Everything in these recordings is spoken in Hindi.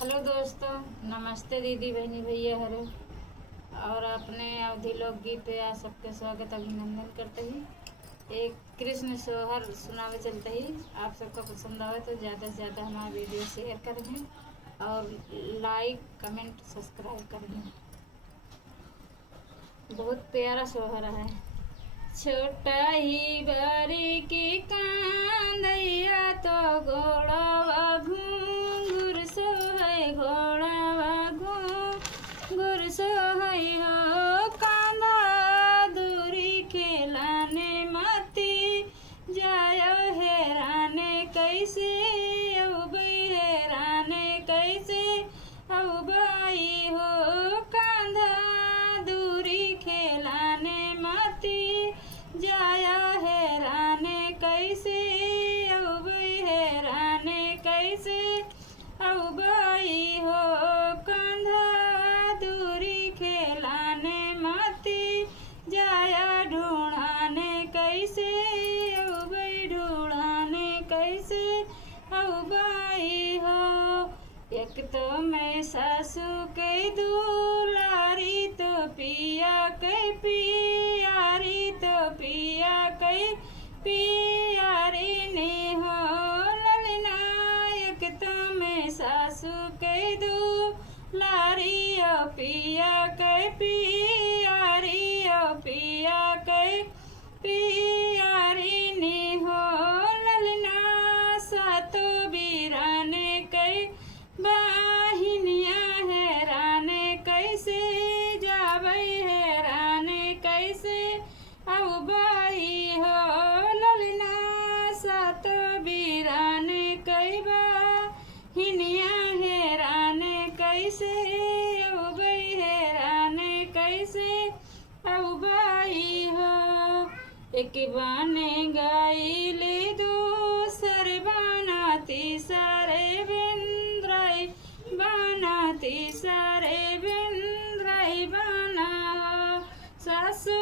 हेलो दोस्तों, नमस्ते दीदी बहनी भैया हरे। और अपने अवधि लोकगीत पे आप सबके स्वागत अभिनंदन करते ही एक कृष्ण सोहर सुनावे चलते ही आप सबको पसंद आवे तो ज़्यादा से ज़्यादा हमारा वीडियो शेयर करें और लाइक कमेंट सब्सक्राइब करें। बहुत प्यारा सोहर है। छोटा ही बारी की कांदैया तो घोड़ावा घुंघुर सोहै घोड़ावा घुंघुर सोहै हो कांधा दूरी खेलाने मती जायो हेराने कैसे औबई हेराने कैसे औबई हो कांधा दूरी खेलाने मती जाया हेराने कैसे औबई हेराने कैसे औबई हो कंधा दूरी खेलाने मती जाया ढूंढाने कैसे औबई ढूंढाने कैसे औबई हो। एक तो मैं सासू के दुलारी तो पिया के पियारी तो पिया के पियारी ने हो ललना। एक तो मैं सासू के दुलारी ओ पिया के पियारी ओ पिया के पियारी ने हो ललना। सातो बीराने के बाहिनिया हेराने कैसे जावै हेराने कैसे औबई हो ललना। सात बीराने कई बाहिनिया हेराने कैसे औबई हेराने कैसे औबई हो। एक बाने गाइले दूसर बाना तीसरे बिंद्राई बाना तीसरे बिंद्राई बाना हो। सासू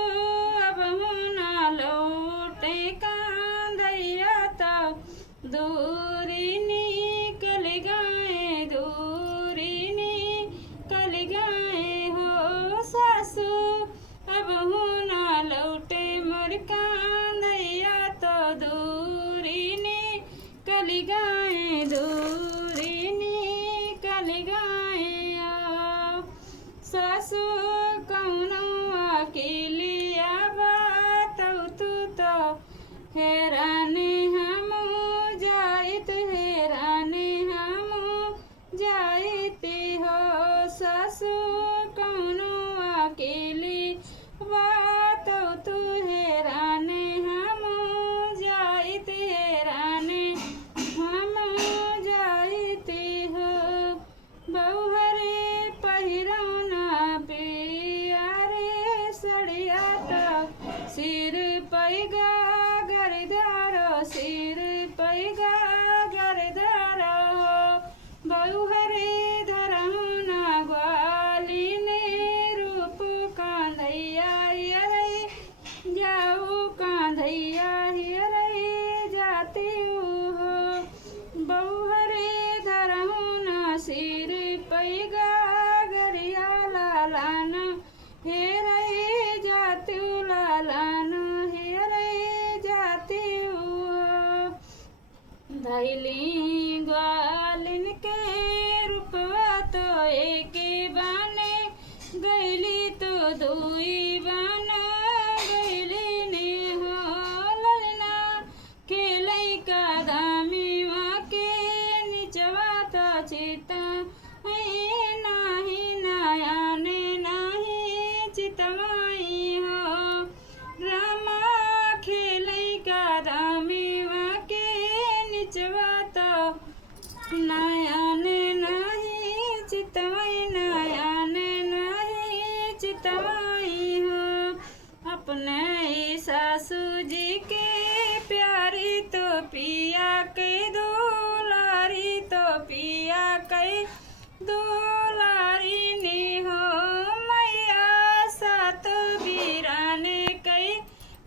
अब होना लौटे कांदैया तो दूरी निकल गए दूरी निकल गए हो। सासू अब होना लौटे मोर कांदैया तो दूरी निकल गए दूरी निकल गए। सासू कौनो अकेलिया बात तू तो हेराने हम जाइत हेराने हम जाइती हो। सासू कौनो अकेली बात तू हेराने हम जाइत हेराने हम जाइती हो। बहुहरे पहिरौना पियारे सड़िया तो सिर पैगा गरदारो सिर पैगा गरदारो। बहुहरे धरौना ग्वाली ने रूप कांधैया हियरे जाऊ कांधैया हियरे जाती हो। बहुहरे धरौना सिर पैगा गरिया लालान हेरे जाती लालान हेरे जाती हो। धैली ग्वालिन के रूपवा तो एक बाने गैली तो दुई बाना गैली ने हो ललना। खेलै का दामी के निचवा तो चिता नाही नयाने नाही चितवाई हो। रामा खेलै का दामी के निचवा तो नयाने नहीं चितवाई नयाने नहीं चितवाई हो। अपने सासू जी के प्यारी तो पिया के दुलारी तो पिया के दो